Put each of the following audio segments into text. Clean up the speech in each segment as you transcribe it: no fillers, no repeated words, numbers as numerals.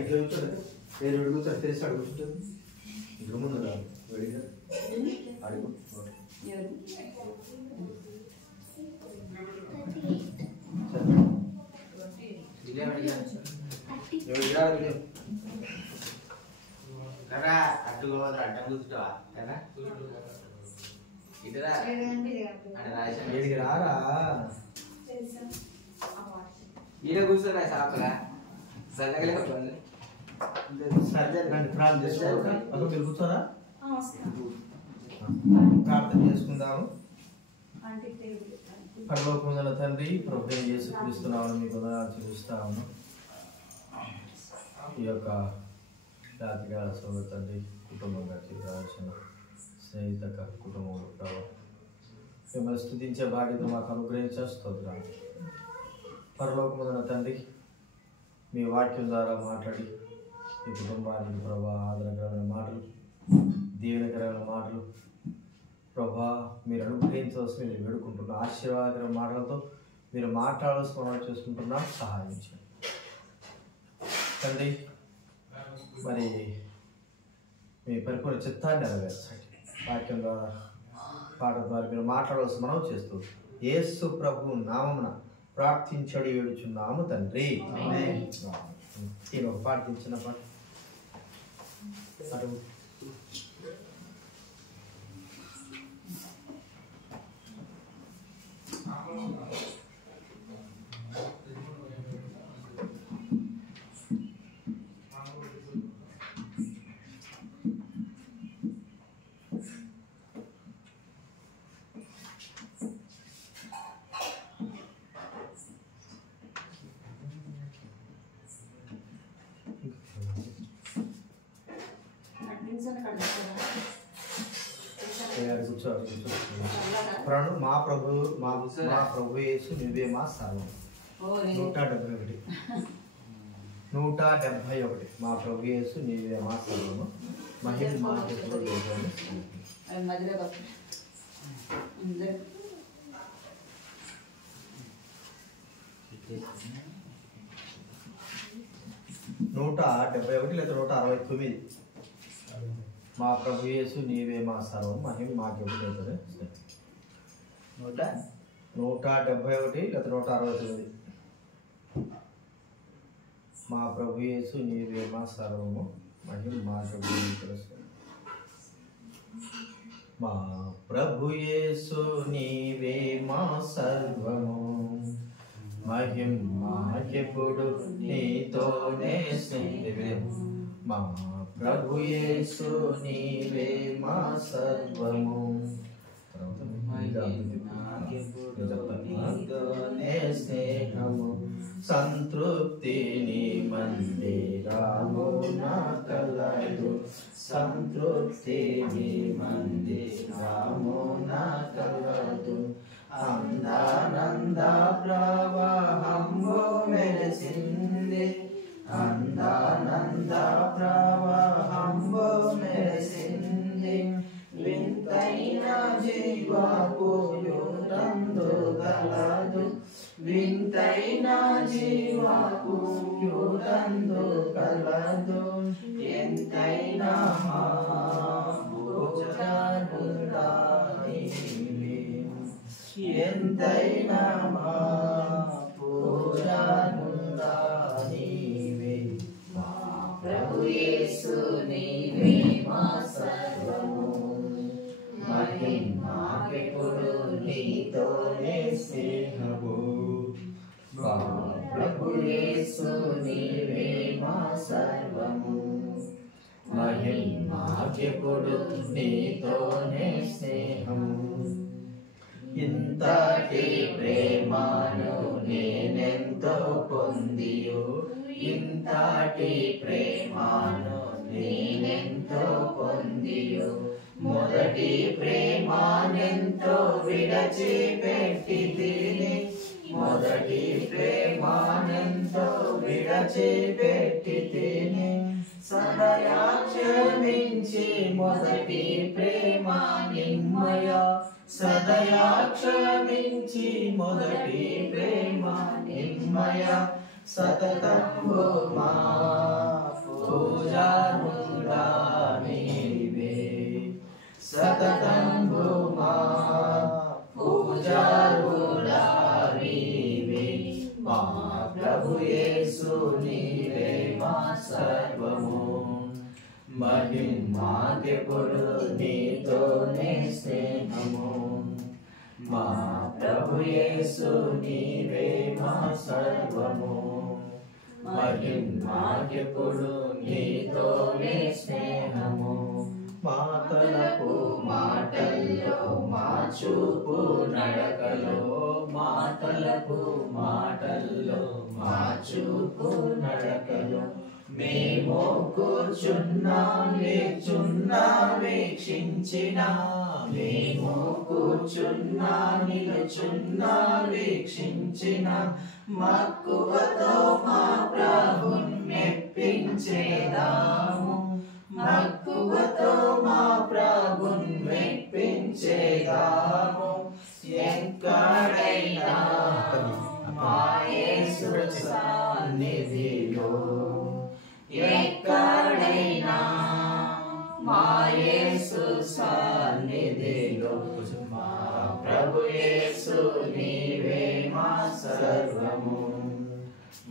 ఇట్లా కూర్చోలేదు వేరే అడుగుతారు తెలిసి అడుగుతుంటుంది ఇంట్లో ముందు రాదు అడిగా అడుగు కదా అడ్డు అడ్డం కూర్చుంటావా కదా ఇటురా ఏడికి రారా ఈడ కూర్చోరా షాపులా సన్నగలే పనులు ప్రార్థన చేసుకోవాలి అక్కడ మీరు కూర్చోరా ప్రార్థన చేసుకుందాము. పరలోకమున తండ్రి ప్రభువైన యేసుక్రీస్తు నామమున మీకు వందనాలు చెల్లిస్తాము. ఈ యొక్క రాత్రికాల సమయంలో తండ్రి కుటుంబంగా చేయాల్సిన స్నేహిత కుటుంబంలో ప్రభావ మిమ్మల్ని స్తుతించే బాధ్యత మాకు అనుగ్రహించే స్తోత్రాలు. పరలోకమున తండ్రి మీ వాక్యం ద్వారా మాట్లాడి ఈ కుటుంబానికి ప్రభా ఆదరణకరమైన మాటలు దీవెనకరమైన మాటలు ప్రభా మీరు అనుగ్రహించవలసి మీరు వేడుకుంటున్న ఆశీర్వాదకరమైన మాటలతో మీరు మాట్లాడాల్సి మనం చేసుకుంటున్నా సహాయం చేయండి తండ్రి. మరి మీ పరిపూర్ణ చిత్తాన్ని నెరవేర్చండి. వాక్యం ద్వారా పాట ద్వారా మీరు మాట్లాడవలసి మనం చేస్తూ యేసు ప్రభు నామమున ప్రార్థించడి వేడుచున్నాము తండ్రి. నేను ఒక పాట చిన్న పాట అటు మా ప్రభు యేసు నువ్వే మా సర్వం. 171 171 మా ప్రభు యేసు నీవే మా సర్వము మహిమ మాకెప్పుడు లేదని 171 లేదా 169 మా ప్రభు యేసు నీవే మా సర్వం మహిమ మాకెప్పుడు లేదని 171 లేదా 169 మా ప్రభు యేసు నీవే మా సర్వము మహిమ మాకెప్పుడు లేదని. మా ప్రభు యేసు నీవే మా సర్వము మహిమ మాకెప్పుడు నీతోనే స్నేహము. మా ప్రభు యేసు నీవే మా సర్వము స్నేహము సంతృప్తి నీ మందిరము నా కలదు. సంతృప్తి నీ మందిరము నా కలదు. అందానంద ప్రవాహంబు మెరిసింది. అందానంద ప్రవాహంబు మెరిసింది. వింతైన జీవపుయుటందు గలదు. వింతైన జీవపుయుటందు గలదు. ఎంతైనా మహాభోజనుడా నీవే. ఎంతైనా మహాభోజనుడా నీవే. మా ప్రభు యేసు నీవే మా సర్వము మహిమ మాకెప్పుడు నీతోనే స్నేహము. మా ప్రభు యేసు నీవే మా సర్వము మహిమ మాకెప్పుడు నీతోనే స్నేహము. ఇంతటి ప్రేమను నేనెంతో పొందియు. ఇంతటి ప్రేమను నేనెంతో పొందియు. మొదటి ప్రేమనెంతో విడచిపెట్టి తిని. మొదటి ప్రేమనెంతో విడచిపెట్టి తిని. సదయా క్షమించి మొదటి ప్రేమ నిమ్మయ. సదయా క్షమించి మొదటి ప్రేమ నిమ్మయ. సతతంబు మా స్నేహము మహిమాకెప్పుడు నీతోనే స్నేహము మా ప్రభు యేసు నీవే మా సర్వము మహిమాకెప్పుడు నీతోనే స్నేహము మాటలకు మాటల్లో మా చూపు నడకలో మాటలకు మాటల్లో మా చూపు నడకలో మేము కూర్చున్నా లేచున్నా వీక్షించిన మేము కూర్చున్నా నిలుచున్నా వీక్షించిన మక్కువతో మా ప్రభుని మెప్పించేదాము మక్కువతో మా ప్రభుని మెప్పించేదాము ఎక్కడైనా మా యేసు సన్నిధిలో ఎక్కడైనా మా యేసు సన్నిధిలో మా ప్రభు యేసు నీవే మా సర్వము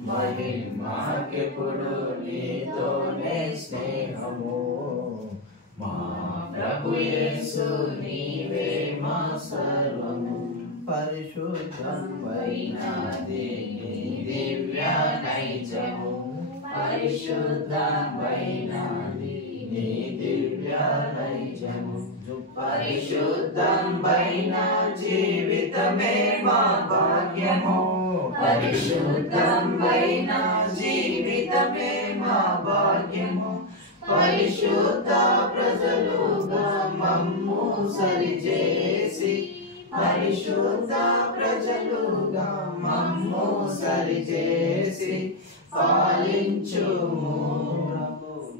మహిమాకెప్పుడు నీతోనే స్నేహము మా ప్రభు యేసు నీవే మా సర్వము పరిశుద్ధమైనది నీ దివ్య నైజము పరిశుద్ధమైనది నీ దివ్య నైజము పరిశుద్ధమైన జీవితమే మా భాగ్యము పరిశుద్ధమైన జీవితమే మా భాగ్యము పరిశుద్ధ ప్రజలుగా మమ్ము సరిచేసి పరిశుద్ధ ప్రజలుగా మమ్ము సరిచేసి పాలించుము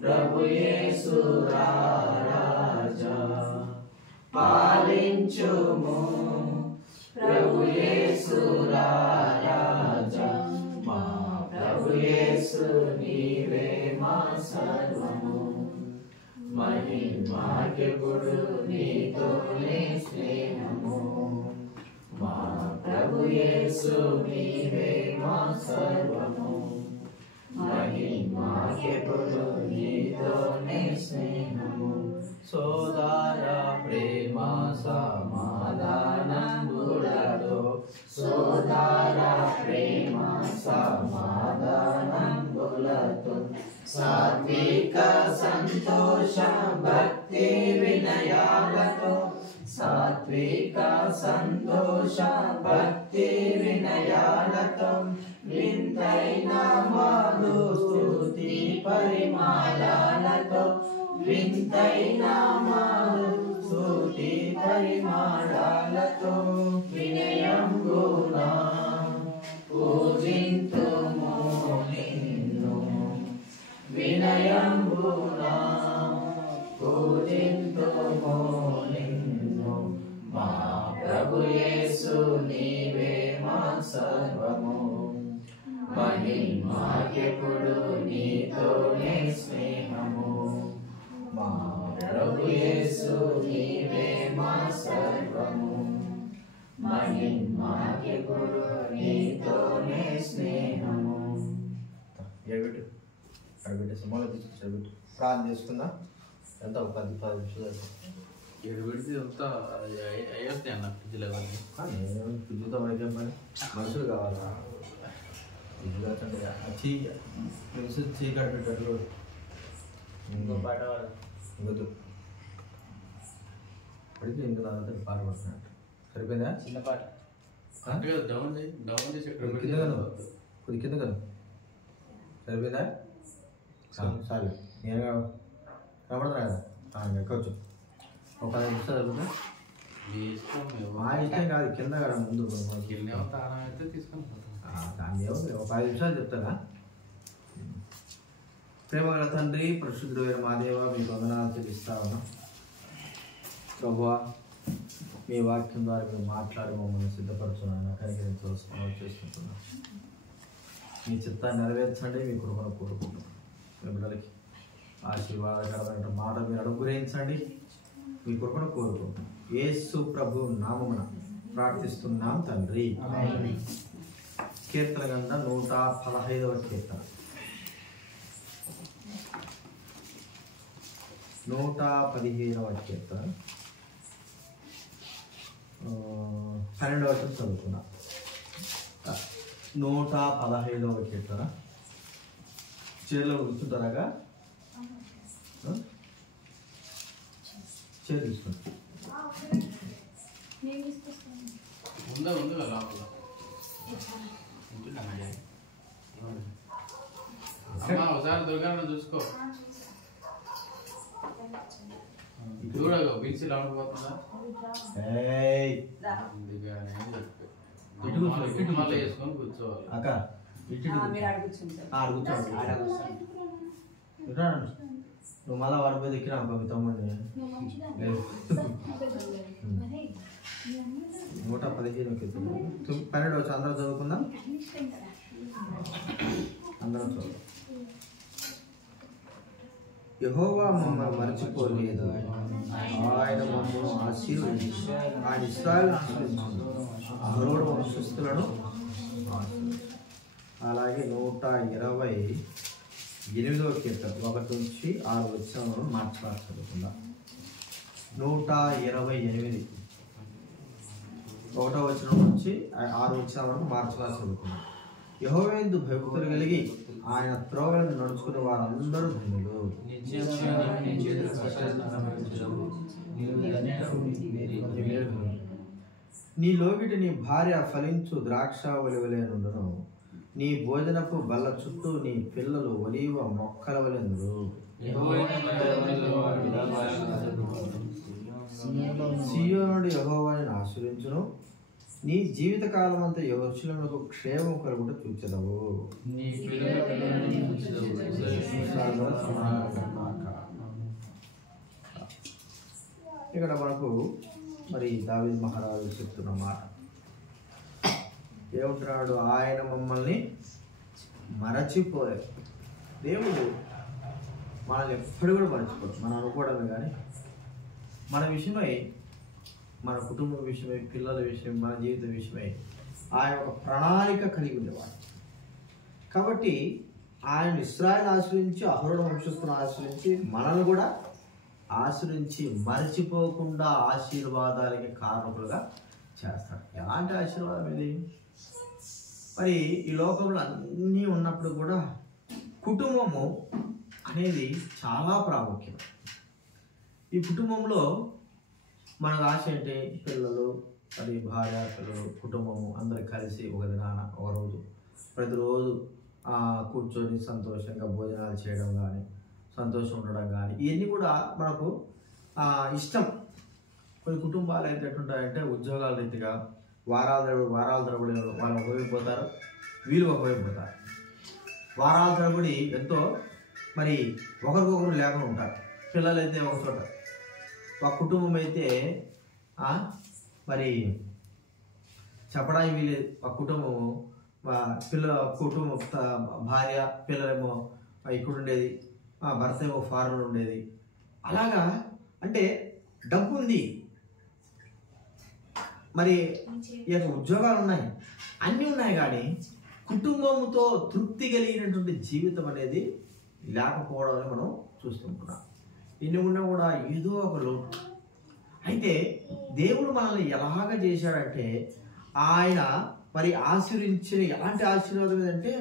ప్రభు యేసు రాజా పాలించుము ప్రభు యేసు రాజా మా ప్రభు యేసు నీవే మా సర్వము మహిమాకెప్పుడు నీతోనే స్నేహము మా ప్రభు యేసు నీవే మా సర్వము మహిమాకెప్పుడు నీతోనే స్నేహము సోదర ప్రేమ సమాధానంబులతో సోదర ప్రేమ సమాధానంబులతో సాత్విక సంతోష భక్తి వినయాలతో సాత్విక సంతోష భక్తి వినయాలతో వింతైన మాధు స్తుతి పరిమాణాలతో వింతైన మాధు స్తుతి పరిమాణాలతో వినయంబునా పూజింతుము నిన్ను వినయంబునా పూజింతుము నిన్ను మా ప్రభు యేసు నీవే మా సర్వము మహిమాకెప్పుడు నీతోనే స్నేహము మా ప్రభు యేసు నీవే మా సర్వము మహిమాకెప్పుడు నీతోనే స్నేహము అడగట్టు సుమారు తీసుకొచ్చి ప్రార్థన చేసుకుందా ఎంత ఒక 10 నిమిషాలు ఎడబెడితే అంతా అయ్యేస్తాయి అన్న ఫ్రిడ్జ్లో కానీ ఫ్రిడ్జ్తో మనకేం పని మనుషులు కావాలా ఫ్రిడ్జ్ కాదండి చీకటి పెట్టట్లు ఇంకో పాట ఇంకొద్దు పడితే ఇంక దాంతో పాట పడుతున్నట్టు సరిపోయిందా చిన్న పాట డౌన్ చేసి కింద కదా కొద్ది కింద కదా సరిపోయిందా చాలు నేను కనబడుతున్నా కదా ఎక్కవచ్చు ఒక 10 నిమిషాలు జరుగుతుందా మా ఇష్టం కాదు కింద కదా ముందు అయితే తీసుకొని దాన్ని ఏముంది ఒక 5 నిమిషాలు చెప్తారా ప్రేమగల తండ్రి పరిశుద్ధుడైన మా దేవ మీ వందనాలు చెల్లిస్తా ఉన్నా ప్రభువా మీ వాక్యం ద్వారా మీరు మాట్లాడి మమ్మల్ని సిద్ధపరచున్నాను కనికరించవలసిన చేసుకుంటున్నాను మీ చిత్తాన్ని నెరవేర్చండి మీ కృపను కోరుకుంటున్నాను మీ బిడ్డలకి ఆశీర్వాదకరమైన మాట మీరు అనుగ్రహించండి మీ కృపను కోరుకుంటున్నాం యేసు ప్రభు నామమున ప్రార్థిస్తున్నాం తండ్రి కీర్తన గ్రంథం 115వ కీర్తన 115వ కీర్తన 12వ వచనం చదువుకున్నా. 115వ కీర్తన చీరలో కూర్చుంటారాగా చీర తీసుకుంటా ఉందా ఉందా లోపల అమ్మా ఒకసారి దుర్గాన్ని చూసుకో. చూడగా బీసీ రౌండ్ పోతుందా మళ్ళీ వేసుకొని కూర్చోవాలి. అక్క నువ్వు మళ్ళా వాడి పోయి ఎక్కినా అక్క మీ తమ్ముడిని 115 కీర్తన 12 వచ్చి అందరూ చదువుకుందాం. అందరం చదువు. యెహోవా మమ్మల్ని మరచిపోలేదు, ఆయన మమ్మల్ని ఆశీర్వదించి ఆయన ఇశ్రాయేలును ఆశీర్వదించాడు, అహరోను వంశస్థులను ఆశీర్వదించాడు. అలాగే 128వ కీర్తన 1 నుంచి 6 వచనాలను మార్చి చదువుకుందాం. 128 1వ వచనం నుంచి 6 వచనాల వరకు మార్చి చదువుకుందాం. యెహోవాయందు భయభక్తులు కలిగి ఆయన త్రోవలను నడుచుకునే వారందరూ ధన్యులు. నీ లోగిటి నీ భార్య ఫలించు ద్రాక్షావళి వలె నుండును, నీ భోజనపు బల్ల చుట్టూ నీ పిల్లలు ఒలీవ మొక్కల వలె నుండు. సీయోనుడు యెహోవాను ఆశ్రయించును, నీ జీవిత కాలం అంతా యెరూషలేమునకు క్షేమం కలుగుట చూచెదవు. ఇక్కడ మనకు మరి దావీదు మహారాజు చెప్తున్న మాట ఏమంటున్నాడు? ఆయన మమ్మల్ని మరచిపోలేదు. దేవుడు మనల్ని ఎప్పుడు కూడా మరచిపోదు. మనం అనుకోవడమే కానీ మన విషయమై, మన కుటుంబం విషయమై, పిల్లల విషయం, మన జీవిత విషయమై ఆయన ఒక ప్రణాళిక కలిగి ఉండేవాడు. కాబట్టి ఆయన ఇశ్రాయేలు ఆశ్రయించి, అహరోను వంశస్థులను ఆశ్రయించి, మనల్ని కూడా ఆశ్రయించి మరచిపోకుండా ఆశీర్వాదాలకి కారణకులుగా చేస్తాడు. ఎలాంటి ఆశీర్వాదం ఇది? మరి ఈ లోకంలో అన్నీ ఉన్నప్పుడు కూడా కుటుంబము అనేది చాలా ప్రాముఖ్యం. ఈ కుటుంబంలో మనకు ఆశ ఏంటి? పిల్లలు, మరి భార్య, పిల్లలు, కుటుంబము అందరు కలిసి ఒక దినాన ఒక రోజు ప్రతిరోజు కూర్చొని సంతోషంగా భోజనాలు చేయడం కానీ, సంతోషం ఉండడం కానీ, ఇవన్నీ కూడా మనకు ఇష్టం. కొన్ని కుటుంబాలు అయితే ఎట్లుంటాయంటే ఉద్యోగాల రీతిగా వారాల తరబడి వాళ్ళు ఒకవైపోతారు, వీళ్ళు ఒకవైపోతారు. వారాల తరబడి ఎంతో మరి ఒకరికొకరు లేకుండా ఉంటారు. పిల్లలైతే ఒక చోట, ఒక కుటుంబం అయితే మరి చెప్పడానికి వీళ్ళు ఒక కుటుంబము, కుటుంబం భార్య పిల్లలేమో ఇక్కడ ఉండేది, భర్త ఏమో ఫారెన్ ఉండేది. అలాగా అంటే డబ్బు ఉంది, మరి ఈ యొక్క ఉద్యోగాలు ఉన్నాయి, అన్నీ ఉన్నాయి, కానీ కుటుంబంతో తృప్తి కలిగినటువంటి జీవితం అనేది లేకపోవడం అని మనం చూస్తుంటున్నాం. ఇన్ని ఉన్నా కూడా ఏదో ఒక లోటు. అయితే దేవుడు మనల్ని ఎలాగ చేశాడంటే ఆయన మరి ఆశీర్వించిన ఎలాంటి ఆశీర్వాదం ఏంటంటే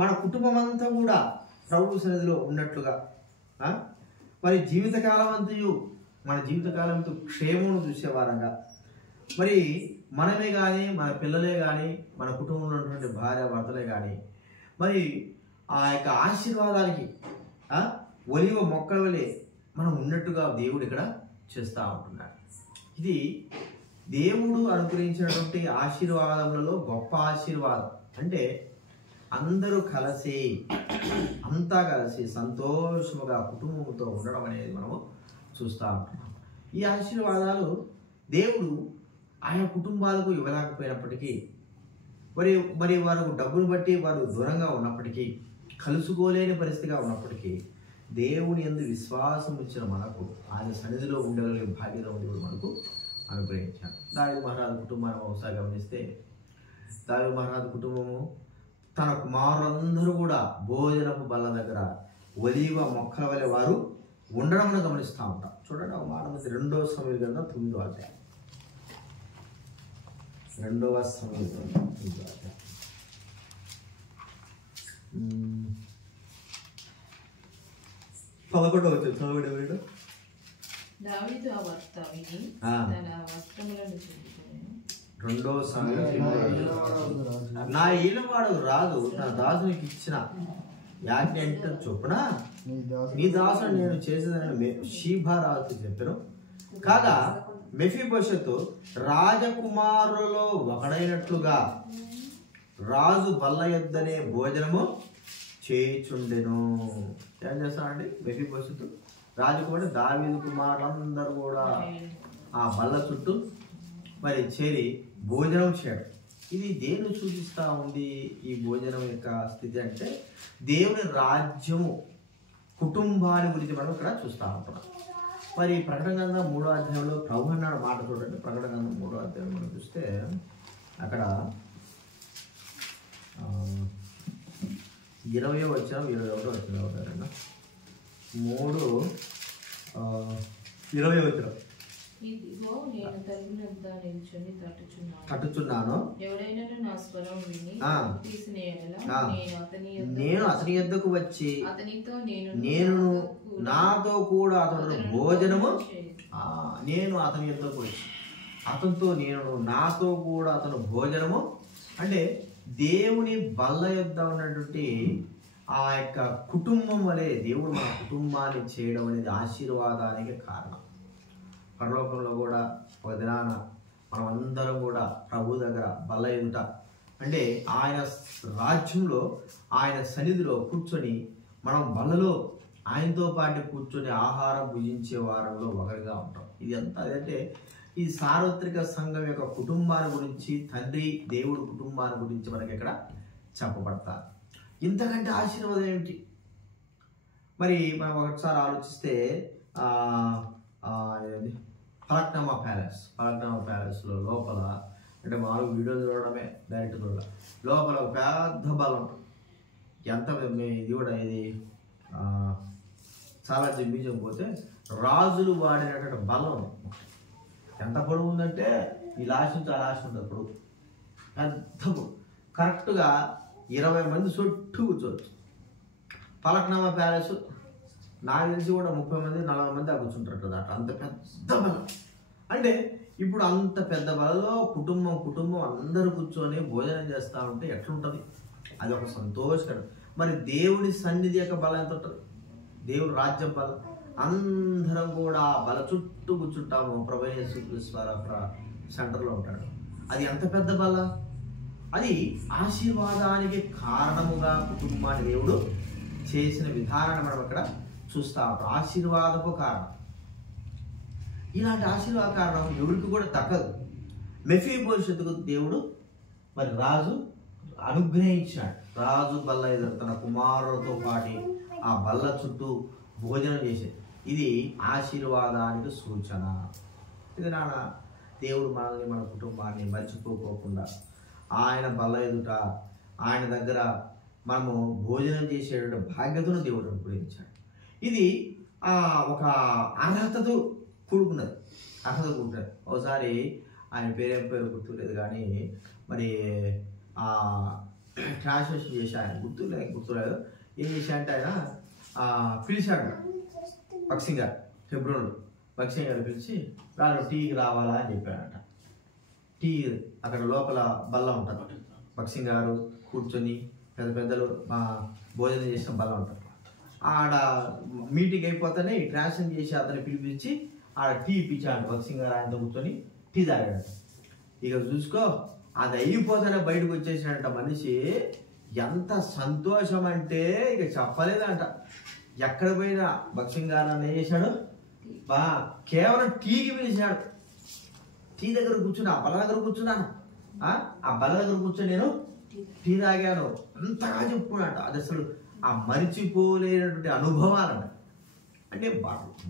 మన కుటుంబం అంతా కూడా ప్రభు సన్నిధిలో ఉన్నట్లుగా, మరి జీవితకాలం అంతయు మన జీవితకాలం అంతా క్షేమమును చూసేవారంగా, మరి మనమే కానీ, మన పిల్లలే కానీ, మన కుటుంబంలో ఉన్నటువంటి భార్య భర్తలే కానీ మరి ఆ యొక్క ఆశీర్వాదాలకి ఒలివ మొక్కల వలె మనం ఉన్నట్టుగా దేవుడు ఇక్కడ చేస్తూ ఉంటున్నాడు. ఇది దేవుడు అనుగ్రహించినటువంటి ఆశీర్వాదములలో గొప్ప ఆశీర్వాదం. అంటే అందరూ కలిసి, అంతా కలిసి సంతోషముగా కుటుంబంతో ఉండడం అనేది మనము చూస్తూ ఉంటున్నాం. ఈ ఆశీర్వాదాలు దేవుడు ఆయన కుటుంబాలకు ఇవ్వలేకపోయినప్పటికీ, మరి వారు డబ్బును బట్టి వారు దూరంగా ఉన్నప్పటికీ, కలుసుకోలేని పరిస్థితిగా ఉన్నప్పటికీ, దేవుని యందు విశ్వాసం ఇచ్చిన మనకు ఆయన సన్నిధిలో ఉండగలిగే భాగ్యత దేవుడు మనకు అనుగ్రహించాడు. దావీదు మహారాజు కుటుంబాన్ని ఒకసారి గమనిస్తే, దావీదు మహారాజు కుటుంబము తన కుమారులందరూ కూడా భోజనపు బల్ల దగ్గర ఒలీవ మొక్కల వలె వారు ఉండడం మనం గమనిస్తూ ఉంటాం. చూడండి ఒక మాట మంది 2వ సమూయేలు గ్రంథం 9వ అధ్యాయం. 2వ సమూయేలు గ్రంథం 9వ అధ్యాయం. 11వ వచనం చదవండి. దావీదు ఆ వార్త విని తన వస్త్రములను చింపుకొనెను. 2వ సమూయేలు నా ఏలువాడు రాదు నా దాసునికి ఇచ్చిన యాజ్ఞ అంటే చొప్పున నీ దాసుడు నేను చేసేదని షీబా రాజుతో చెప్పాను. కాగా మెఫీబోషెతు రాజకుమారులలో ఒకడైనట్లుగా రాజు బల్ల యొద్దనే భోజనము చేయుచుండెను. ఏం చేస్తానండి మెఫీబోషెతు రాజకుమారుడు దావీదు కుమారులందరూ కూడా ఆ బల్ల చుట్టూ మరి చేరి భోజనం చేయడం. ఇది దేన్ని సూచిస్తూ ఉంది? ఈ భోజనం యొక్క స్థితి అంటే దేవుని రాజ్యము కుటుంబాన్ని గురించి మనం ఇక్కడ చూస్తూ ఉంటున్నాం. మరి ప్రకటన గ్రంథం 3వ అధ్యాయంలో ప్రభు అన్నాడు మాట చూడండి. ప్రకటన గ్రంథం 3వ అధ్యాయం మనం చూస్తే అక్కడ 20వ వచనం 21వ వచనం అవుతారన్న 3:20 వచనం. ఇదిగో నేను తలుపునొద్ద నిల్చుని తట్టుచున్నాను. ఎవడైనను నా స్వరం విని తీసిన యెడల నేను అతని యొద్దకు వచ్చి అతనితో నేను నాతో కూడా అతను భోజనము నేను అతని యొద్దకు వచ్చి అతనితో నేను నాతో కూడా అతను భోజనము అంటే దేవుని బల్ల యొద్ద ఉన్నటువంటి ఆ యొక్క కుటుంబం వలె దేవుడు మన కుటుంబాన్ని చేయడం అనేది ఆశీర్వాదానికి కారణం. పరలోకంలో కూడా ఒక దినాన మనం అందరం కూడా ప్రభు దగ్గర బల్ల ఎదుట అంటే ఆయన రాజ్యంలో ఆయన సన్నిధిలో కూర్చొని మనం బల్లలో ఆయనతో పాటు కూర్చొని ఆహారం భుజించే వారంలో ఒకరిగా ఉంటాం. ఇది ఎంత అదంటే ఈ సార్వత్రిక సంఘం యొక్క కుటుంబాన్ని గురించి తండ్రి దేవుడు కుటుంబాన్ని గురించి మనకి ఇక్కడ చెప్పబడతారు. ఇంతకంటే ఆశీర్వాదం ఏమిటి? మరి మనం ఒకసారి ఆలోచిస్తే ఫలక్నామా ప్యాలెస్లో లోపల అంటే మామూలు వీడియో చూడడమే డైరెక్ట్ చూడాలి. లోపల ఒక పెద్ద బలం ఉంటుంది. ఎంత ఇది కూడా ఇది చాలా మ్యూజియం పోతే రాజులు వాడినటువంటి బలం ఎంత పొడవు ఉందంటే ఈ లాస్ట్ నుంచి ఆ లాస్ట్ ఉంటుంది పొడవు పెద్ద కరెక్ట్గా 20 మంది చుట్టూ కూర్చోవచ్చు. ఫలక్నామా ప్యాలెస్ నాకు తెలిసి కూడా 30 మంది 40 మంది ఆ కూర్చుంటారు కదా. అంత పెద్ద బలం అంటే ఇప్పుడు అంత పెద్ద బలలో కుటుంబం అందరూ కూర్చొని భోజనం చేస్తూ ఉంటే ఎట్లుంటుంది? అది ఒక సంతోషకరం. మరి దేవుని సన్నిధి యొక్క బలం ఎంత ఉంటుంది? దేవుని రాజ్యం బలం అందరం కూడా బల చుట్టూ కూర్చుంటాము. ప్రభువైన యేసుక్రీస్తు సెంటర్లో ఉంటాడు. అది ఎంత పెద్ద బల! అది ఆశీర్వాదానికి కారణముగా కుటుంబాన్ని దేవుడు చేసిన విధానాన్ని మనం ఇక్కడ చూస్తా ఉంటాం. ఆశీర్వాదపు కారణం. ఇలాంటి ఆశీర్వాద కారణం ఎవరికి కూడా దక్కదు. మెఫీబోషెతుకు దేవుడు మరి రాజు అనుగ్రహించాడు. రాజు బల్ల ఎదురు తన కుమారులతో పాటి ఆ బల్ల చుట్టూ భోజనం చేసేది. ఇది ఆశీర్వాదానికి సూచన. ఇది నాన్న దేవుడు మనల్ని మన కుటుంబాన్ని మర్చిపోకోకుండా ఆయన బల్ల ఎదుట ఆయన దగ్గర మనము భోజనం చేసేటువంటి బాధ్యతను దేవుడు అనుగ్రహించాడు. ఇది ఒక అర్హతతో కూడుకున్నది. ఒకసారి ఆయన పేరేం పేరు గుర్తులేదు కానీ మరి ట్రాన్స్లేషన్ చేసి ఆయన గుర్తులేదు ఏం చేశా అంటే ఆయన పిలిచాడు భక్సింగ్ గారు. ఫిబ్రవరిలో భక్సింగ్ గారు పిలిచి రాను టీకి రావాలా అని చెప్పాడంట. టీ అక్కడ లోపల బల్ల ఉంటుంది. భక్సింగ్ గారు కూర్చొని పెద్దలు భోజనం చేసిన బల్ల ఉంటుంది. ఆడ మీటింగ్ అయిపోతేనే ఈ ట్రాన్స్లేషన్ చేసి అతన్ని పిలిపించి ఆడ టీ ఇప్పించాడు. భక్సింగ్ గారు ఆయనతో కూర్చొని టీ తాగాడు. ఇక చూసుకో అది అయిపోతేనే బయటకు వచ్చేసినట్ట మనిషి. ఎంత సంతోషం అంటే ఇక చెప్పలేదంట. ఎక్కడ పోయినా భక్సింగ్ గారు ఏం చేశాడు? కేవలం టీకి పిలిచాడు. టీ దగ్గర కూర్చుని ఆ బల్ల దగ్గర కూర్చున్నాను. ఆ బల్ల దగ్గర కూర్చొని నేను టీ తాగాను అంతగా చెప్పుకున్నాడు. అది అసలు ఆ మరిచిపోలేనటువంటి అనుభవాలంట. అంటే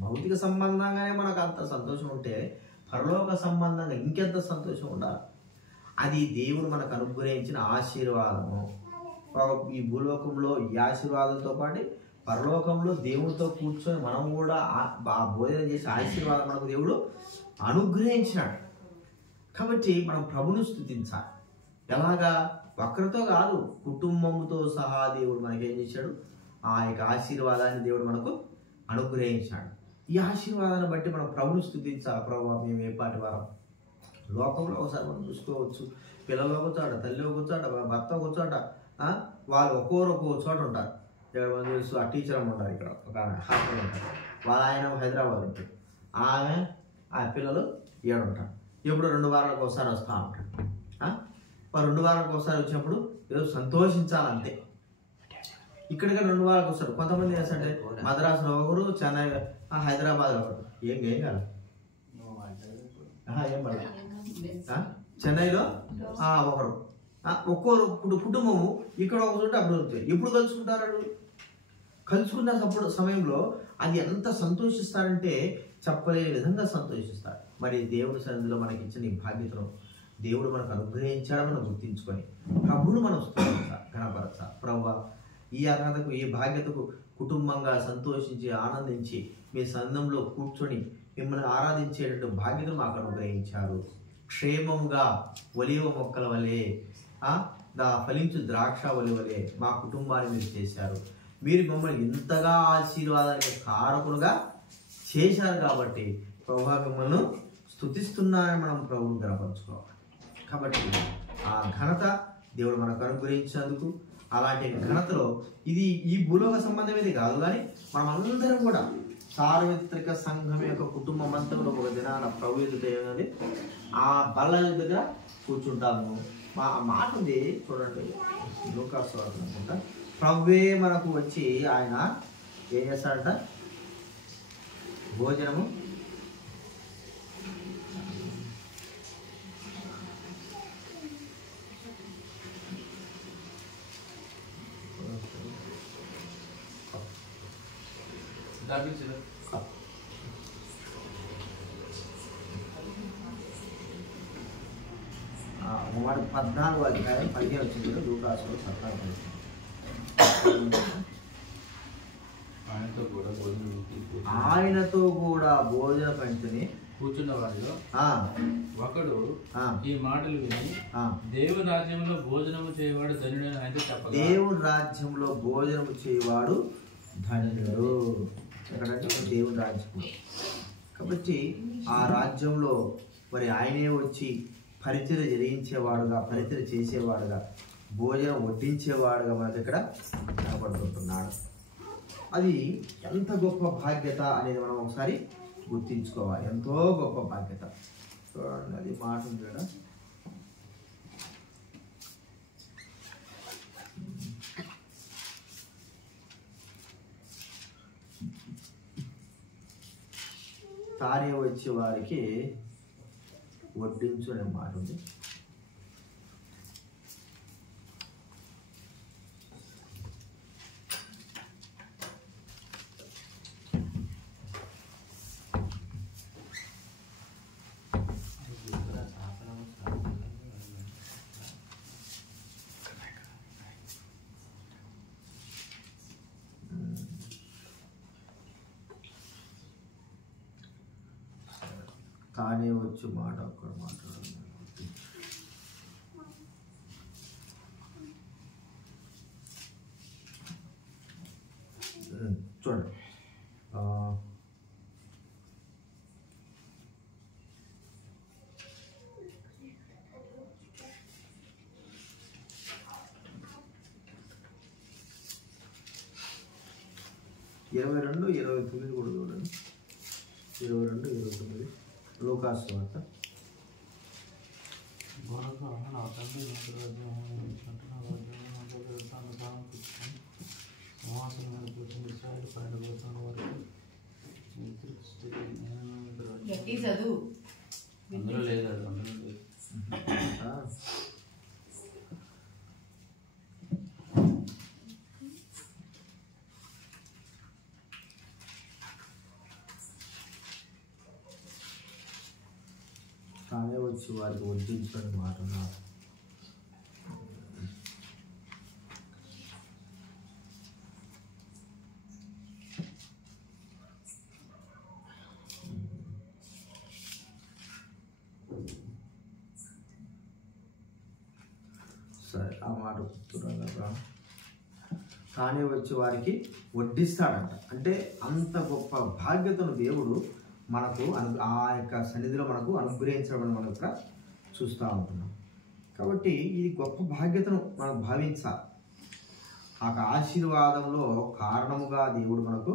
భౌతిక సంబంధంగానే మనకు అంత సంతోషం ఉంటే పరలోక సంబంధంగా ఇంకెంత సంతోషం ఉండాలి. అది దేవుడు మనకు అనుగ్రహించిన ఆశీర్వాదము. ఈ భూలోకంలో ఈ ఆశీర్వాదంతో పాటు పరలోకంలో దేవుడితో కూర్చొని మనం కూడా ఆ భోజనం చేసి ఆశీర్వాదం మనకు దేవుడు అనుగ్రహించినాడు. కాబట్టి మనం ప్రభుని స్తుతించాలి. ఎలాగా? ఒక్కరితో కాదు, కుటుంబంతో సహా దేవుడు మనకి ఏం చేశాడు? ఆ యొక్క ఆశీర్వాదాన్ని దేవుడు మనకు అనుగ్రహించాడు. ఈ ఆశీర్వాదాన్ని బట్టి మనం ప్రభుని స్తుతించాలి. ప్రభు మేము ఏ పాటి వారం? లోకంలో ఒకసారి మనం చూసుకోవచ్చు, పిల్లలు ఒక చోట, తల్లి ఒక చోట, భర్త ఒక చోట, వాళ్ళు ఒక్కొక్క చోట ఉంటారు. ఇక్కడ మనం తెలుసు, ఆ టీచర్ అమ్మ ఉంటారు, ఇక్కడ ఒక హాస్టల్ ఉంటారు, వాళ్ళ ఆయన హైదరాబాద్ ఉంటారు, ఆమె ఆ పిల్లలు ఏడు ఉంటారు. ఎప్పుడు 2 వారాలకు ఒకసారి వస్తూ ఉంటారు. 2 వారాలకు ఒకసారి వచ్చినప్పుడు ఏదో సంతోషించాలంతే. ఇక్కడికి 2 వారాలకు వస్తారు. కొంతమంది ఏంటంటే మద్రాసులో ఒకరు, చెన్నై, హైదరాబాద్లో ఒకరు. ఏం కాదు, ఏం పడదు. చెన్నైలో ఒకరు, ఒక్కొరు కుటుంబము ఇక్కడ ఒక చోట అప్పుడు ఉంటుంది. ఎప్పుడు కలుసుకుంటారు? కలుసుకున్న సమయంలో అది ఎంత సంతోషిస్తారంటే చెప్పలేని విధంగా సంతోషిస్తారు. మరి దేవుని సన్నిధిలో మనకి ఇచ్చిన ఈ బాధ్యతను దేవుడు మనకు అనుగ్రహించాడని మనం గుర్తించుకొని ప్రభువును మనం స్తుతించాలి, ఘనపరచాలి. ప్రభువా, ఈ అర్హతకు, ఈ బాధ్యతకు కుటుంబంగా సంతోషించి ఆనందించి మీ సంఘంలో కూర్చొని మిమ్మల్ని ఆరాధించేటట్టు బాధ్యతను మాకు అనుగ్రహించారు. క్షేమంగా ఒలీవ మొక్కల వలె, ఫలించు ద్రాక్ష వలె మా కుటుంబాన్ని మీరు చేశారు. మీరు మమ్మల్ని ఇంతగా ఆశీర్వాదానికి కారకులుగా చేశారు. కాబట్టి ప్రభువా, మిమ్మల్ని స్తుతిస్తున్నారని మనం ప్రభువును గనపరుచుకోవాలి. కాబట్టి ఆ ఘనత దేవుడు మనకు అనుగ్రహించినందుకు, అలాంటి ఘనతలో ఇది ఈ భూలోక సంబంధమేది కాదు, కానీ మనం అందరం కూడా సార్వత్రిక సంఘం యొక్క కుటుంబం అంతా కూడా ఒక దినాన ప్రభు ఎదుట ఆ బల్ల దగ్గర కూర్చుంటాము. మా మాట ఉంది చూడండి, లూకాసు వార్త అనుకుంటా. ప్రభువే మనకు వచ్చి ఆయన ఏం చేస్తాడంట? భోజనము వాడు 14వ అధ్యాయం 15 వచ్చింది. లూకాసులో 14 ఆయనతో కూడా భోజన పంచుని కూర్చున్న వారిలో ఒకడు ఈ మాటలు విని దేవుని రాజ్యంలో భోజనము చేయవాడు ధన్యుడు అయితే చెప్పగా, దేవుని రాజ్యంలో భోజనము చేయవాడు ధన్యుడు. ఎక్కడంటే దేవుని రాజ్యంలో. కాబట్టి ఆ రాజ్యంలో మరి ఆయనే వచ్చి పరిచర్య జరిగించేవాడుగా, పరిచర్య చేసేవాడుగా, భోజనం వడ్డించేవాడుగా మనకి ఇక్కడ కనపడుతుంటున్నాడు. అది ఎంత గొప్ప బాధ్యత అనేది మనం ఒకసారి గుర్తించుకోవాలి. ఎంతో గొప్ప బాధ్యత. చూడండి, అది మాట ఉంది కదా. తానే వచ్చే వారికి వడ్డించు అనే మాట ఉంది. తానే వచ్చి మాట ఒక్కడ మాట్లాడాలి. చూడండి, ఇరవై 22:29 కూడా చూడండి. 22:29 లూకాసు వార్త. అందులో లేదు, అందులో లేదు. తానే వచ్చి వారికి వడ్డించని మాట అన్నారు. ఆ మాట గుర్తురాగా తానే వచ్చి వారికి వడ్డిస్తాడంట. అంటే అంత గొప్ప భాగ్యతను దేవుడు మనకు ఆ యొక్క సన్నిధిలో మనకు అనుగ్రహించడం మనం ఇక్కడ చూస్తూ ఉంటున్నాం. కాబట్టి ఇది గొప్ప భాగ్యతను మనం భావించాలి. ఆ ఆశీర్వాదంలో కారణముగా దేవుడు మనకు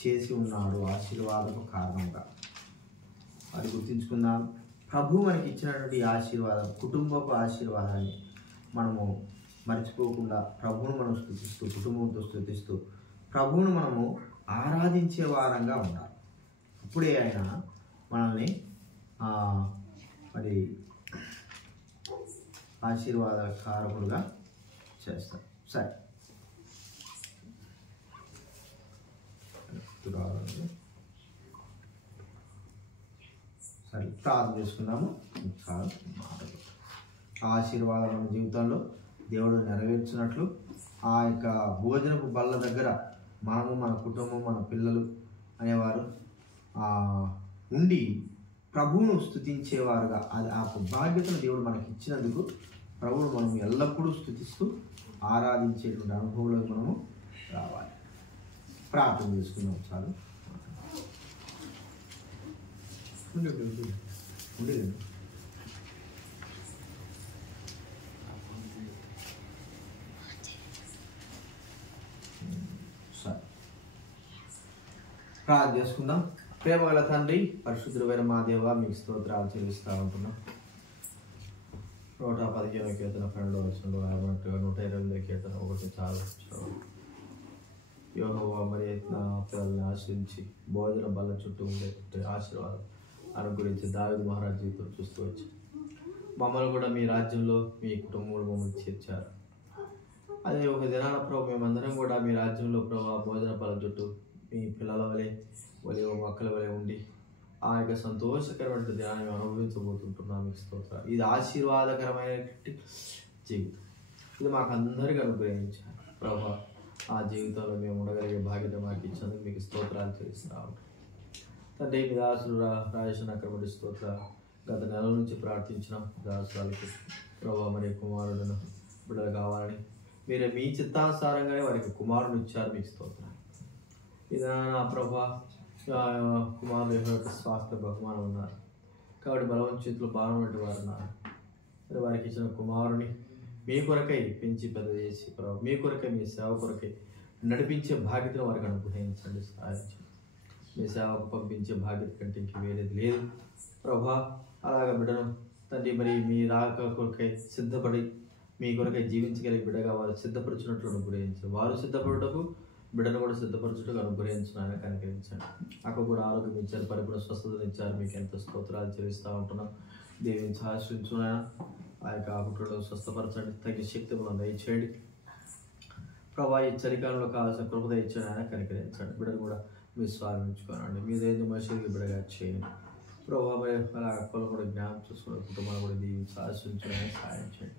చేసి ఉన్నాడు. ఆశీర్వాదము కారణంగా అది గుర్తించుకుందాం. ప్రభు మనకి ఇచ్చినటువంటి ఆశీర్వాదం, కుటుంబపు ఆశీర్వాదాన్ని మనము మర్చిపోకుండా ప్రభువును మనం స్తుతిస్తూ, కుటుంబంతో స్తుతిస్తూ ప్రభువును మనము ఆరాధించే వారంగా ఉండాలి. అప్పుడే ఆయన మనల్ని మరి ఆశీర్వాద కారకులుగా చేస్తారు. సరే, సరే ప్రార్థన చేసుకున్నాము. చాలా మాటలు ఆశీర్వాదం మన జీవితంలో దేవుడు నెరవేర్చినట్లు ఆ యొక్క భోజనపు బల్ల దగ్గర మనము, మన కుటుంబం, మన పిల్లలు అనేవారు ఉండి ప్రభువును స్తుతించేవారుగా అది ఆ బాధ్యతను దేవుడు మనకి ఇచ్చినందుకు ప్రభువును మనం ఎల్లప్పుడూ స్తుతిస్తూ ఆరాధించేటువంటి అనుభవంలోకి మనము రావాలి. ప్రార్థన చేసుకున్నాం. చాలు ఉండేది. ప్రార్థన చేసుకుందాం. ప్రేమగల తండ్రి, పరిశుద్ధుడైన మా దేవ, మీకు స్తోత్రాలు చెల్లిస్తూ ఉంటున్నాం. 115వ కీర్తన 12వ వచనంలో 128వ కీర్తన 1 చాలా యెహోవా మరి నా పిల్లల్ని ఆశ్రయించి భోజన బల్ల చుట్టూ ఉండే ఆశీర్వాదం అనుగ్రహించి దావీదు మహారాజు జీవితం చూస్తూ వచ్చి మమ్మల్ని కూడా మీ రాజ్యంలో, మీ కుటుంబంలో మమ్మల్ని చేర్చారు. అదే ఒక దినాన ప్రభు మేమందరం కూడా మీ రాజ్యంలో ప్రభు భోజన బల్ల చుట్టూ మీ పిల్లల వలె మొక్కల వలె ఉండి ఆ యొక్క సంతోషకరమైన దినాన్ని అనుభవించబోతుంటున్నాం. మీకు స్తోత్రం. ఇది ఆశీర్వాదకరమైనటువంటి జీవితం. ఇది మాకు అందరికీ అనుగ్రహించారు ప్రభా. ఆ జీవితంలో మేము ఉండగలిగే బాధ్యత మాకు ఇచ్చినందుకు మీకు స్తోత్రాలు చేస్తూ ఉంటాం తండ్రి. మీ దాసులు రాజేశ్వర అక్కడ స్తోత్ర గత నెల నుంచి ప్రార్థించిన దాసురాలకి ప్రభా మరి కుమారులను బిడ్డలు కావాలని మీరే మీ చిత్తానుసారంగానే వారికి కుమారుడు ఇచ్చారు. మీకు స్తోత్రం. ఇది నా ప్రభా కుమారుడు యొక్క స్వాస్థ్య బహుమానం ఉన్నారు కాబట్టి బలవంతులు బాగున్నట్టు వారు ఉన్నారు. మరి వారికి ఇచ్చిన కుమారుని మీ కొరకై పెంచి పెద్ద చేసి ప్రభావ మీ కొరకై, మీ సేవ కొరకై నడిపించే బాధ్యతను వారికి అనుగ్రహించండి, సహాయించండి. మీ సేవకు పంపించే బాధ్యత కంటే ఇంక వేరేది లేదు ప్రభా. అలాగ బిడ్డను తండ్రి మరి మీ రాక కొరకై సిద్ధపడి మీ కొరకై జీవించగలిగే బిడ్డగా వారు సిద్ధపరచినట్లు అనుగ్రహించండి. వారు సిద్ధపడుటకు బిడ్డను కూడా సిద్ధపరచుటకు అనుగ్రహించిన కనికరించండి. అక్కడ కూడా ఆరోగ్యం ఇచ్చారు, పరిపూర్ణ స్వస్థతను ఇచ్చారు. మీకు ఎంతో స్తోత్రాలు చెల్లిస్తూ ఉంటున్నాం. దేవుని సహాయించున్నా ఆ యొక్క కుటుంబం స్వస్థపరచండి, తగిన శక్తి మనం దయచేయండి ప్రభా. ఈ చలికాలంలో కావాల్సిన కృప దయచేయండి, ఆయన కనికరించండి. బిడ్డను కూడా మీ స్వాధీనించుకోనండి, మీ దైవ మనుషులకి బిడ్డగా చేయండి ప్రభా. మరి అలా అక్కలు కూడా జ్ఞానం చూసుకున్న కుటుంబాలు కూడా దీన్ని సహాయించడానికి సహాయం చేయండి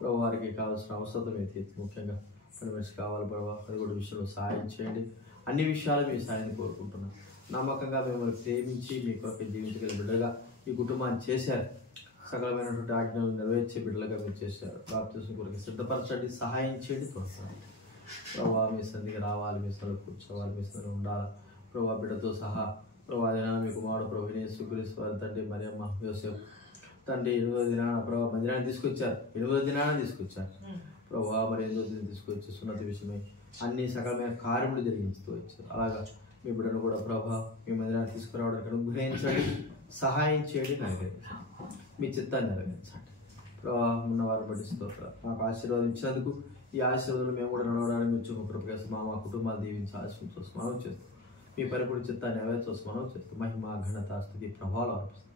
ప్రభు. వారికి కావాల్సిన అవసరం అయితే ముఖ్యంగా పని మనిషి కావాలి ప్రభావ, అది కూడా విషయంలో సహాయం చేయండి. అన్ని విషయాలు మీ సాయాన్ని కోరుకుంటున్నాం. నమ్మకంగా మిమ్మల్ని ప్రేమించి మీ కొరకు జీవించగల బిడ్డగా ఈ కుటుంబాన్ని చేశారు. సకలమైనటువంటి ఆజ్ఞలు నెరవేర్చే బిడ్డలుగా మీరు చేశారు. బాప్తిస్మం కొరకు సిద్ధపరచండి, సహాయం చేయండి. ప్రోత్సాహం ప్రభావ మీ సంధికి రావాలి, మీ స్థలం కూర్చోవాలి, మీ స్థలం ఉండాలి ప్రభావ. బిడ్డతో సహా ప్రభావ మీ కుమారుడు ప్రభుని సుగ్రీశ్వర్ తండ్రి మరియమ్మ యోసేపు తండ్రి 8వ దినాన ప్రభావ మందిరాన్ని తీసుకొచ్చారు. 8వ దినాన్ని తీసుకొచ్చారు ప్రభావ. మరి 8వ దినం తీసుకొచ్చి సున్నతి విషయమై అన్ని సకలమైన కార్యములు జరిగించుతూ వచ్చారు. అలాగా మీ బిడ్డను కూడా ప్రభావ మీ మందిరాన్ని తీసుకురావడానికి అనుగ్రహించండి, సహాయం చేయండి, నెరవేర్చండి. మీ చిత్తాన్ని నెరవేర్చండి ప్రభావ. ఉన్న వారిని బట్టి స్తోత్రాలు. మాకు ఆశీర్వాదం ఇచ్చినందుకు ఈ ఆశీర్వాదాలు మేము కూడా నడవడానికి వచ్చి ఒక కృప చేస్తాం. మా కుటుంబాలు దీవించి ఆశీర్వదించవచ్చు మనం చేస్తాం. మీ పరిపూర్ణ చిత్తాన్ని నెరవేర్చవచ్చు మనం చేస్తాం. మహిమ ఘనత స్తుతి ప్రభావాలు అర్పిస్తాం.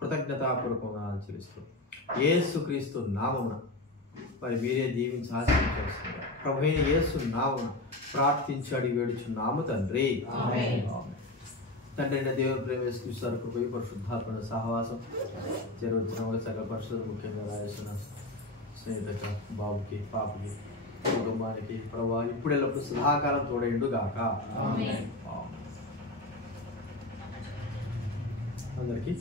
కృతజ్ఞతాపూర్వకంగా ఆచరిస్తూ యేసుక్రీస్తు నామమున మరి మీరే దీవించి ఆశీర్వదిస్తున్నారు ప్రభు. అయిన యేసు నామమున ప్రార్థించాడు వేడుచున్నాము తండ్రి. తండ్రి అయిన దేవుని ప్రేమ యేసుక్రీస్తు కృపయు పరిశుద్ధాత్మ సహవాసం చేరువచ్చిన సకల పరిశుద్ధులు, ముఖ్యంగా రాయేసిన స్నేహితుక బాబుకి, పాపకి, కుటుంబానికి ప్రభావ ఇప్పుడు ఎల్లప్పుడు సదాకాలం తోడైండు గాక. అందరికీ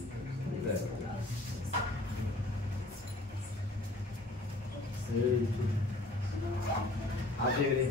ఆశయగిరి